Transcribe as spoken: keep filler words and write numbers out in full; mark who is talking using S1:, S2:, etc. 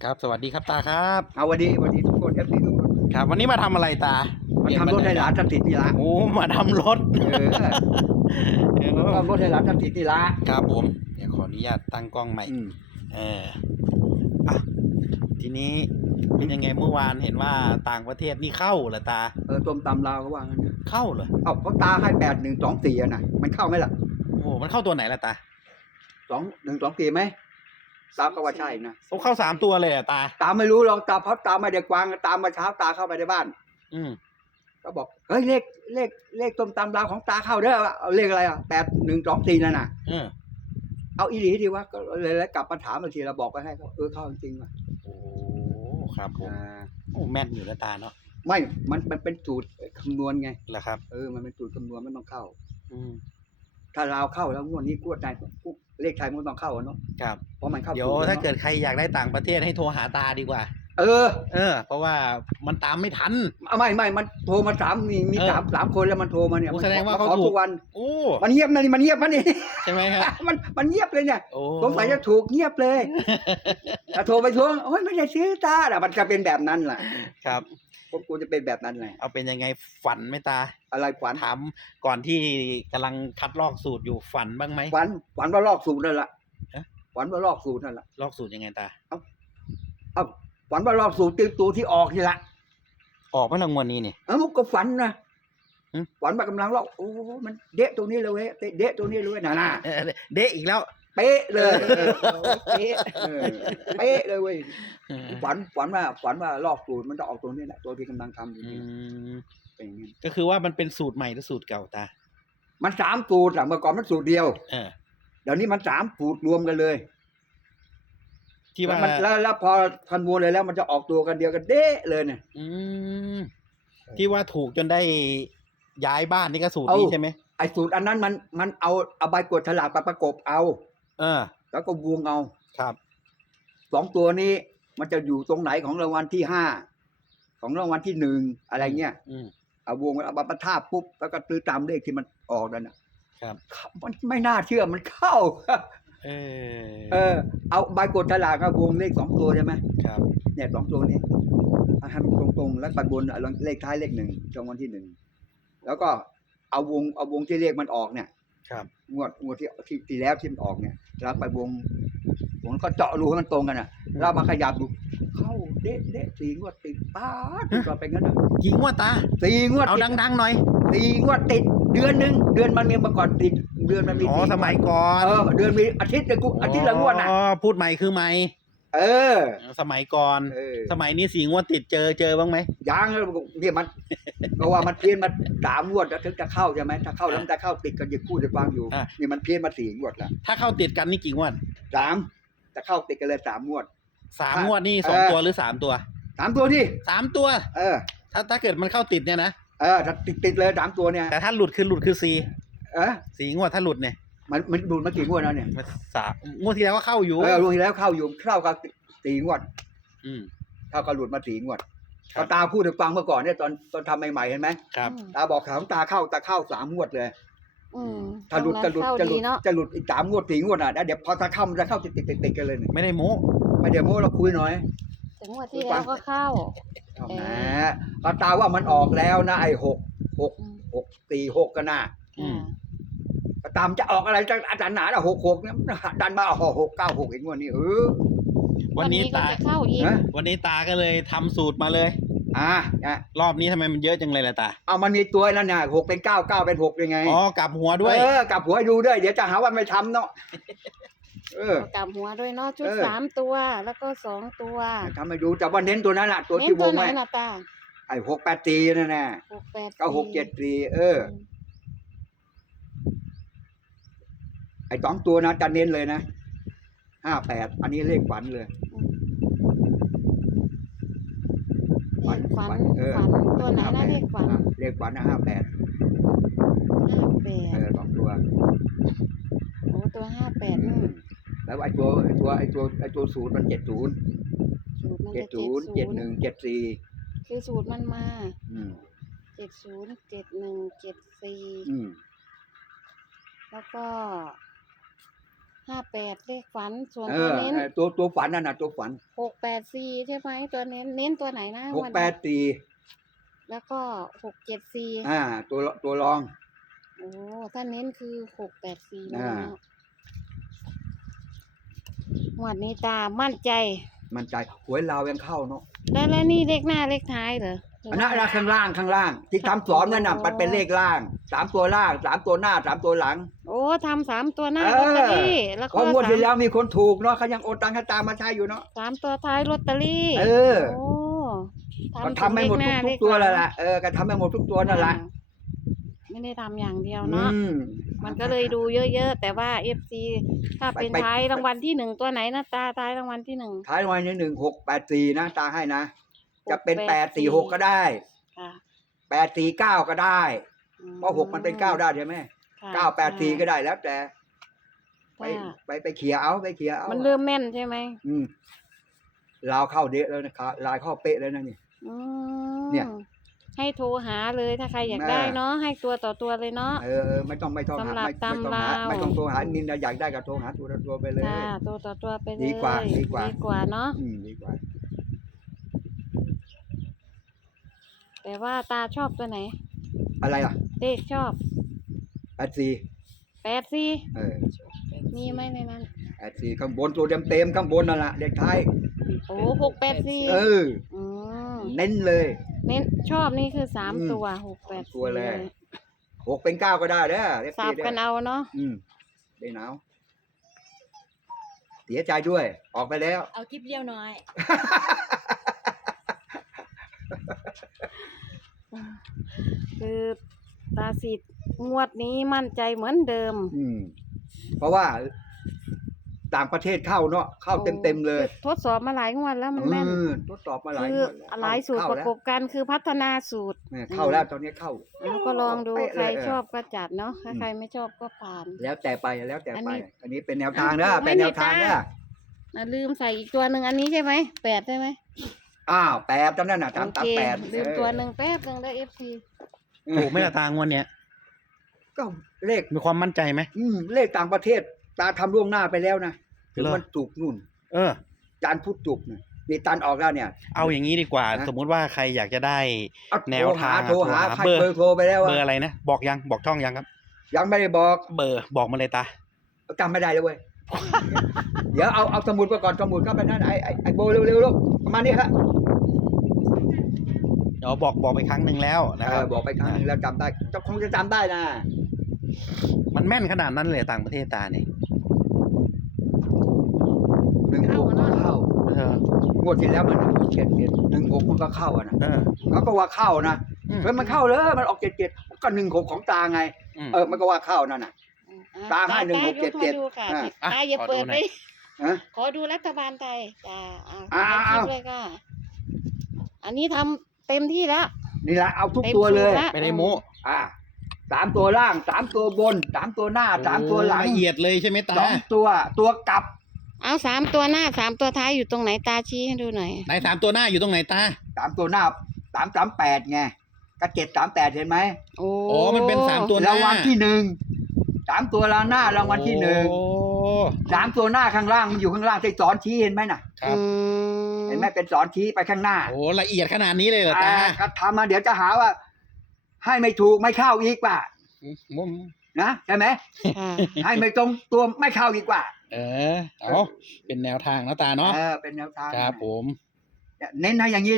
S1: ครับสวัสดีครับตาครับ
S2: เอาวันนี้วันนี้ทุกคนเอฟซีทุกคน
S1: ครับวันนี้มาทำอะไรตา
S2: มาทำรถให้หลานทันติดนี่ละ
S1: โอ้มาทำรถ
S2: เออทำรถให้หลานทันติดนี่ละ
S1: ครับผมเดี๋ยวขออนุญาตตั้งกล้องใหม่เอออ่ะทีนี้เป็นยังไงเมื่อวานเห็นว่าต่างประเทศนี่เข้าเหรอตา
S2: เออต้มตำลาวก็ว่างั้น
S1: เข้าเหรอ
S2: เอ้าเขาตาให้แปดหนึ่งสองสี่อ่ะนะมันเข้าไหมล่ะ
S1: โอ้มันเข้าตัวไหนล่ะตา
S2: สองหนึ่งสองสี่ไหมตาก็ว่าใช่นะ
S1: โอ้เข้าสามตัวเลยอ่ะตา
S2: ตาไม่รู้หรอกตาเพราะตาไม่ได้กวางตามาเช้าตาเข้าไปในบ้าน
S1: อืม
S2: ก็บอกเฮ้ยเลขเลขเลขต้มตำลาวของตาเข้าเด้อเอาเลขอะไรอ่ะแปดหนึ่งสองสี่นั่นน่ะ
S1: เออ
S2: เอาอีหลีดีวะก็เลยแล้วกลับมาถามบางทีเราบอกไปให้เขาเออเข้าจริงว่ะ
S1: โอ้ครับผมโอ้แม่นอยู่แล้วตาเนาะ
S2: ไม่มันมันเป็นสูตรคำนวณไง
S1: แหละครับ
S2: เออมันเป็นสูตรคำนวณมันต้องเข้า
S1: อืม
S2: ถ้าเราเข้าแล้วงวดนี้กวดในเลขไทยมันต้องเข้าเนาะ
S1: ครับ
S2: เพราะมันเข้า
S1: เดี๋ยวถ้าเกิดใครอยากได้ต่างประเทศให้โทรหาตาดีกว่า
S2: เออ
S1: เออเพราะว่ามันตามไม่ทัน
S2: ไม่ไม่มันโทรมาสามมีมีสามสามคนแล้วมันโทรมาเนี่ย
S1: แสดงว่าเขาถูก
S2: ทุกวัน
S1: โอ้
S2: มันเงียบนะนี่มันเงียบมันนี่
S1: ใช่ไหมครับ
S2: มันมันเงียบเลยเนี่ยสงสัยจะถูกเงียบเลยถ้าโทรไปทวงโอ้ยไม่ได้ซื้อตาอ่ะมันจะเป็นแบบนั้นแหละ
S1: ครับ
S2: พวกกูจะเป็นแบบนั้นเลย
S1: เอาเป็นยังไงฝันไหมตา
S2: อะไรฝัน
S1: ถามก่อนที่กำลังคัดลอกสูตรอยู่ฝันบ้างไหม
S2: ฝันฝันว่าลอกสูตรนั่นแหละฝันว่าลอกสูตรนั่นแหละ
S1: ลอกสูตรยังไงตา
S2: เอ้าเอ้าฝันว่ารอบสูตรตีตัวที่ออกนี่แหละ
S1: ออกเมื่อรางวัลนี้นี่
S2: เอ้ามุกก็ฝันนะฝันว่ากำลังลอกโอ้มันเดะตัวนี้เลยเว้ยเดะตัวนี้เลยน่ะน่ะ
S1: เดะอีกแล้ว
S2: เป๊ะเลยเป๊ะเป๊ะเลยเว้ยฝันฝันว่าฝันว่าลอกสูตรมันจะออกตัวนี้แหละตัวที่กำลังทำอยู่นี่
S1: เป็นก็คือว่ามันเป็นสูตรใหม่หรือสูตรเก่าตา
S2: มันสามสูตรอะเมื่อก่อนมันสูตรเดียวเดี๋ยวนี้มันสามสูตรรวมกันเลยที่ว่ามันแล้วแล้วพอคันมูลเลยแล้วมันจะออกตัวกันเดียวกันเด้เลยเนี่ย
S1: อืมที่ว่าถูกจนได้ย้ายบ้านนี่ก็สูตรนี้ใช่ไหม
S2: ไอ้สูตรอันนั้นมันมันเอาเอาใบกดฉลากไปประกบเอา
S1: เออ
S2: แล้วก็วงเอา
S1: ครับ
S2: สองตัวนี้มันจะอยู่ตรงไหนของรางวัลที่ห้าของรางวัลที่หนึ่งอะไรเงี้ยเอาวงเอาบัตรทาบปุ๊บแล้วก็ซื้อตามเลขที่มันออกนั่นนะครับมันไม่น่าเชื่อมันเข้า
S1: เออ
S2: เออเอาใบกดฉลากเอาวงเลขสองตัวใช่ไหม
S1: ครับ
S2: เนี่ยสองตัวนี้ให้มันตรงๆแล้วไปบนเลขท้ายเลขหนึ่งรางวัลที่หนึ่งแล้วก็เอาวงเอาวงที่เลขมันออกเนี่ย
S1: ครับ
S2: งวดงวดที่ที่ที่แล้วที่มันออกเนี่ยแล้วไปวงวงก็เจาะรูให้มันตรงกันอ่ะแล้วมาขยับดูเข้าเด๊ะเด๊ะสี่งวดติดป้าติดต่อไปงั้นอ่ะ
S1: กี่งวดตา
S2: สี่งวด
S1: เอาดังๆหน่อย
S2: สี่งวดติดเดือนหนึ่งเดือนมันมีมาก่อนติดเดือนมันมี
S1: อ๋อสมัยก่อน
S2: เออเดือนมีอาทิตย์นึงกูอาทิตย์ละงวดน่ะ
S1: อ๋อพูดใหม่คือใหม่
S2: เออ
S1: สมัยก่อนสมัยนี้สี่งวดติดเจอเจอบ้างไหม
S2: ยังเนี่ยมันเพราะว่ามันเพี้ยนมาสามงวดแล้วถึงจะเข้าใช่ไหมถ้าเข้าแล้วจะเข้าติดกันยังพูดจะฟังอยู่นี่มันเพี้ยนมาสี่งวดแล้ว
S1: ถ้าเข้าติดกันนี่กี่งวด
S2: สามจะเข้าติดกันเลยสามงวด
S1: สามงวดนี่สองตัวหรือสามตัว
S2: สามตัวที่
S1: สามตัว
S2: เออ
S1: ถ้าถ้าเกิดมันเข้าติดเนี่ยนะ
S2: เออถ้าติดติดเลยสามตัวเนี่ย
S1: แต่ถ้าหลุดคือหลุดคือสี่
S2: เออ
S1: สี่งวดถ้าหลุดเนี่ย
S2: มันมันหลุดมากี่งวดแล้วเนี่ย
S1: สามงวดที่แล้วก็เข้าอยู่
S2: เอองวดที่แล้วเข้าอยู่เข้ากับสี่งวด
S1: อืม
S2: เข้ากับหลุดมาสี่งวดตาพูดให้ฟังเมื่อก่อนเนี่ยตอนตอนทำใหม่ๆเห็นไหม
S1: ครับ
S2: ตาบอกของตาเข้าตาเข้าสามงวดเลยถ้าหลุดจะหลุดจะหลุดจะหลุดอีกสามงวดสี่งวดอ่ะเดี๋ยวพอตาเข้ามันจะเข้าติดติดติดติดกันเลย
S1: ไม่ได้โม้
S2: ไม่ได้โม้เราคุยหน่อย
S3: ถึงงวดที่แล้วก็เข้า
S2: นะพอตาว่ามันออกแล้วนะไอ้หกหกหกสี่หกกันนะตามจะออกอะไรจะอาจารย์หนาละหกหกเนี่ยดันมาหกหกเก้าหกอีกงวดนี้เออ
S1: วันนี้ตา
S3: เข้าอีก
S1: วันนี้ตาก็เลยทำสูตรมาเลย
S2: อ่
S1: ารอบนี้ทำไมมันเยอะจังเลยล่ะตา
S2: เอามันมีตัวนั่นน่ะหกเป็นเก้าเก้าเป็นหกยังไง
S1: อ๋อกลับหัวด้วย
S2: เออกลับหัวดูด้วยเดี๋ยวจะหาว่าไม่ทำเนาะ
S3: เออกลับหัวด้วยเนาะชุดสามตัวแล้วก็สองตัว
S2: ทำให้ดูแต่ว่าเน้นตัวนั้นแหละตัวที่วงไว้ไอ้หกแปดตีนั่นแน่เก้าหกเจ็ดตีเออไอ้สองตัวนะจะเน้นเลยนะห้าแปดอันนี้เลขฝันเลย
S3: ฝันฝันตัวไหนนะเลขฝัน
S2: เลขฝันนะห้าแปด
S3: ห้าแปด
S2: เออสองตัว
S3: โอ้ตัวห้าแปดนู่น
S2: แล้วไอ้ตัวไอ้ตัวไอ้ตัวไอ้ตัวศูนย์มันเจ็ดศูนย์เจ็ดศูนย์เจ็ดหนึ่งเจ็ดสี่
S3: คือสูตรมันมาเจ็ดศูนย์เจ็ดหนึ่งเจ็ดสี่แล้วก็ห้าแปดเลขฝันส่วน
S2: เอ
S3: ตัว
S2: อ
S3: เน้น
S2: เออตัวตัวฝันนั่นน่ะตัวฝัน
S3: หกแปดสี่ใช่ไหมตัวเน้นเน้นตัวไหนนะ
S2: หก
S3: วัน
S2: แป
S3: นี้
S2: ดสี่
S3: แล้วก็หกเจ็ดสี่
S2: อ่า ตัวตัวรอง
S3: โอ้ถ้าเน้นคือหกแปดสี่
S2: อ่า
S3: นะงวดนี้ตามั่นใจ
S2: มันใจหวยลาวยังเข้าเนาะ
S3: แล้วแล้วนี่เลขหน้าเลขท้ายเหรอหรือ
S2: อันนั้น
S3: ว่า
S2: อันนั้นข้างล่างข้างล่าง ที่ทำสอนนั่นน่ะ
S3: โอ้
S2: มันเป็นเลขล่างสามตัวล่างสามตัวหน้าสามตัวหลัง
S3: โอ้ทำสามตัวหน้า
S2: เอ
S3: ลอต
S2: อ
S3: เตอรี่แล้ว
S2: ก็
S3: ก็
S2: งวด
S3: สา
S2: ที่
S3: ม
S2: แล้วมีคนถูกเนาะเขายังโอนตังค์ให้ตามมาใช้อยู่เนาะ
S3: สามตัวท้ายลอตเตอรี่
S2: เออ
S3: โอ้
S2: ก็ทำให้หมด
S3: ถึง
S2: ทุ
S3: เล
S2: ก
S3: ข
S2: ทุกตัว
S3: ห
S2: แล้
S3: น้าว
S2: ล่ะเออก็ทำให้หมดทุกตัวนั่นแหละ
S3: อ่าไม่ได้ทำอย่างเดียว
S2: อื
S3: เนาะ
S2: ม
S3: มันก็เลยดูเยอะๆ แต่ว่าเอฟซีถ้าเป็น
S2: ไปไป
S3: ท้ายรางวัลที่หนึ่งตัวไหนนะตาท้ายรางวัลที่หนึ่ง
S2: ท้ายวันนี้หนึ่งหกแปดสี่นะตาให้นะ จะเป็น
S3: หก
S2: แป
S3: แป
S2: ด
S3: ดสี่
S2: สี่หกก็ได้
S3: ค่ะ
S2: แปดสี่เก้าก็ได้
S3: อืม
S2: เพราะหกมันเป็นเก้าได้ใช่ไหม
S3: ค่ะ
S2: เก้าแปดสี่ก็ได้แล้วแต่ ไป
S3: ค่ะ
S2: ไปไปเขี่ยเอาไปเขี่ยเอา
S3: มั
S2: มัน
S3: เริ่มแม่นใช่ไหม
S2: อืมลาวเข้าเดะแล้วนะครับลายเข้าเป๊ะแล้วนะนี่
S3: อืม
S2: เนี่ย
S3: ให้โทรหาเลยถ้าใครอยาก
S2: อ่า
S3: ได้เนาะให้ตัวต่อตัวเลยเนาะ
S2: เออเออไม่ต้องไม่ต้องหา
S3: สำหรับ
S2: ไม่ไม่ต้องหา
S3: ตำราว
S2: ไม่ต้องโทรหานินนะอยากได้ก็โทรหาตัวต่อตัวไปเลย
S3: ค่ะตัวต่อตัวไปเลย
S2: ดีกว่าดีกว่า
S3: ดีกว่าเนาะ
S2: อืมดีกว่า
S3: แต่ว่าตาชอบตัวไหน
S2: อะไรล่ะ
S3: เลขชอบ
S2: แปดสี่
S3: แปดสี่
S2: เออ
S3: มีไหมในนั้น
S2: แปดสี่ข้างบนตัวเต็มเต็มๆข้างบนนั่นแหละเด็กไทย
S3: โอ้หกแปดสี่
S2: เออ
S3: อืม
S2: เน้นเลย
S3: เน้นชอบนี่คือสาม
S2: อืม
S3: ตัวหกแปด
S2: ตัวเลย หกเป็นเก้าก็ได้เด้อเด็ก
S3: สับ
S2: เด้
S3: กัน
S2: อ
S3: เอาเนาะ
S2: อืมได้หนาวเสียใจด้วย ออกไปแล้ว
S4: เอาคลิปเดียวหน่อย
S3: คือตาสิทธิ์งวดนี้มั่นใจเหมือนเดิม
S2: อืม เพราะว่าต่างประเทศเข้าเนาะเข้าเต็มเต็มๆเลย
S3: ทดสอบมาหลายงวดแล้วมันแม่น
S2: เออทดสอบมาหลาย
S3: คือง
S2: วดแล้ว
S3: หลายสูตร
S2: เข้า
S3: ประ
S2: แล้ว
S3: กบกันคือพัฒนาสูตร
S2: เนี่ยเข้าแล้วตอนนี้เข้า
S3: แล้วก็ลองดู
S2: เป๊ะ
S3: ใคร
S2: เลย
S3: ชอบก็จัดเนาะถ้า
S2: อืม
S3: ใครไม่ชอบก็ผ่าน
S2: แล้วแต่ไปแล้วแต่
S3: อัน
S2: ไป
S3: นี้
S2: อันนี้เป็นแนวทางเด้อ
S3: อ่ะ
S2: เป็นแนวทางเด้อ
S3: อ่ะลืมใส่อีกตัวหนึ่งอันนี้ใช่ไหมแปดใช่ไหม
S2: อ้าวแปดจำนั่นน่ะ
S3: โอ
S2: ตามตาม
S3: เค
S2: แปด
S3: ลืมตัวหนึ่งแป๊บหนึ่งได้เอฟซี
S2: เออ
S1: ถูกไหมล่ะตางวดเนี้ย
S2: ก็เลข
S1: มีความมั่นใจไหม
S2: อืมเลขต่างประเทศ ตาทำล่วงหน้าไปแล้วนะถึง
S1: เหรอ
S2: มันถูกนู่น
S1: เออ
S2: จานพุทธจุกเนี่ยนี่ตันออกแล้วเนี่ย
S1: เอาอย่างนี้ดีกว่า
S2: นะ
S1: สมมุติว่าใครอยากจะได้
S2: เอา
S1: แนวทาง
S2: โทรหา
S1: โทรหา
S2: ใคร
S1: เบอร์
S2: เบอร์โทรไปแล้ว
S1: เบอ
S2: ว่า
S1: ร์อะไรนะ บอกยังบอกช่องยังครับ
S2: ยังไม่ได้บอก
S1: เบอร์บอกมาเลยตา
S2: จำไม่ได้เลยเว้ย เดี๋ยวเอาเอาสมุดมาก่อนสมุดเข้าไปนั่นไอ้ไอ้ไอ้โบเร็วๆลูกประมาณนี้ครับ
S1: เดี๋ยวบอกบอกไปครั้งหนึ่งแล้วนะ
S2: เอ
S1: ครั
S2: อบ บอกไปครั้งหนึงแล้วจำได้จะคงจะจำได้นะ
S1: มันแม่นขนาดนั้นเลยต่างประเทศตาเนี่ย
S2: หนึ่งหกก็เข้า
S1: เออง
S2: วดที่แล้วมันเจ็ดเจ็ดหนึ่งหกมันก็เข้าอะนะ
S1: เออ
S2: เขาก็ว่าเข้านะ
S1: อืม
S2: เฮ้ยมันเข้าเลยมันออกเจ็ดเจ็ดก็หนึ่งหกของตาไง
S1: อืม
S2: เออมันก็ว่าเข้านั่นน่ะ ตาให้หนึ่งหกเจ็ดเจ็ด
S3: ตายกให้ดูค่ะ
S2: อ่ะ
S3: ตาอย่า
S1: ขอดู
S3: เปิด
S1: หน่
S3: เล
S1: อย
S3: ย
S2: ฮะ
S3: ขอดูรัฐบาลไทยจ้าอ่ะ
S2: อ่า
S3: คลิป
S2: เอา
S3: เลยค่ะ อันนี้ทำเต็มที่แล้ว
S2: นี่แหละเอาทุก
S3: เต็ม
S2: ตัวเลย
S3: สูตรละ
S1: ไม่ได้โม้
S2: อ่าสามตัวล่างสามตัวบนสามตัวหน้าสามตัวหลัง
S1: ละเอียดเลยใช่ไหมตา
S2: สองตัวตัวกลับ
S3: เอาสามตัวหน้าสามตัวท้ายอยู่ตรงไหนตาชี้ให้ดูหน่อย
S1: ไหนสามตัวหน้าอยู่ตรงไหนตา
S2: สามตัวหน้าสามสามแปดไงก็เจ็ดสามแปดเห็นไหม
S3: โอ้
S1: อ๋อมันเป็นสามตัวหน้าร
S2: างวัลที่หนึ่งสามตัวละหน้ารางวัลที่หนึ่ง
S1: โอ้
S2: สามตัวหน้าข้างล่างมันอยู่ข้างล่างที่สอนชี้เห็นไหมน่ะ
S1: ครับ
S3: อืม
S2: เห็นไหมเป็นสอนชี้ไปข้างหน้า
S1: โอ้ละเอียดขนาดนี้เลยเหรอตา
S2: อ่าก็ทำมาเดี๋ยวจะหาว่า ให้ไม่ถูกไม่เข้าอีกว่า
S1: มุม
S2: นะใช่ไหม
S3: ค่ะ
S2: ให้ไม่ตรงตัวไม่เข้าอีกว่า
S1: เออเอาเป็นแนวทางนะตาเนาะ
S2: เออเป็นแนวทาง
S1: ครับผม
S2: เน้นให้อย่างนี้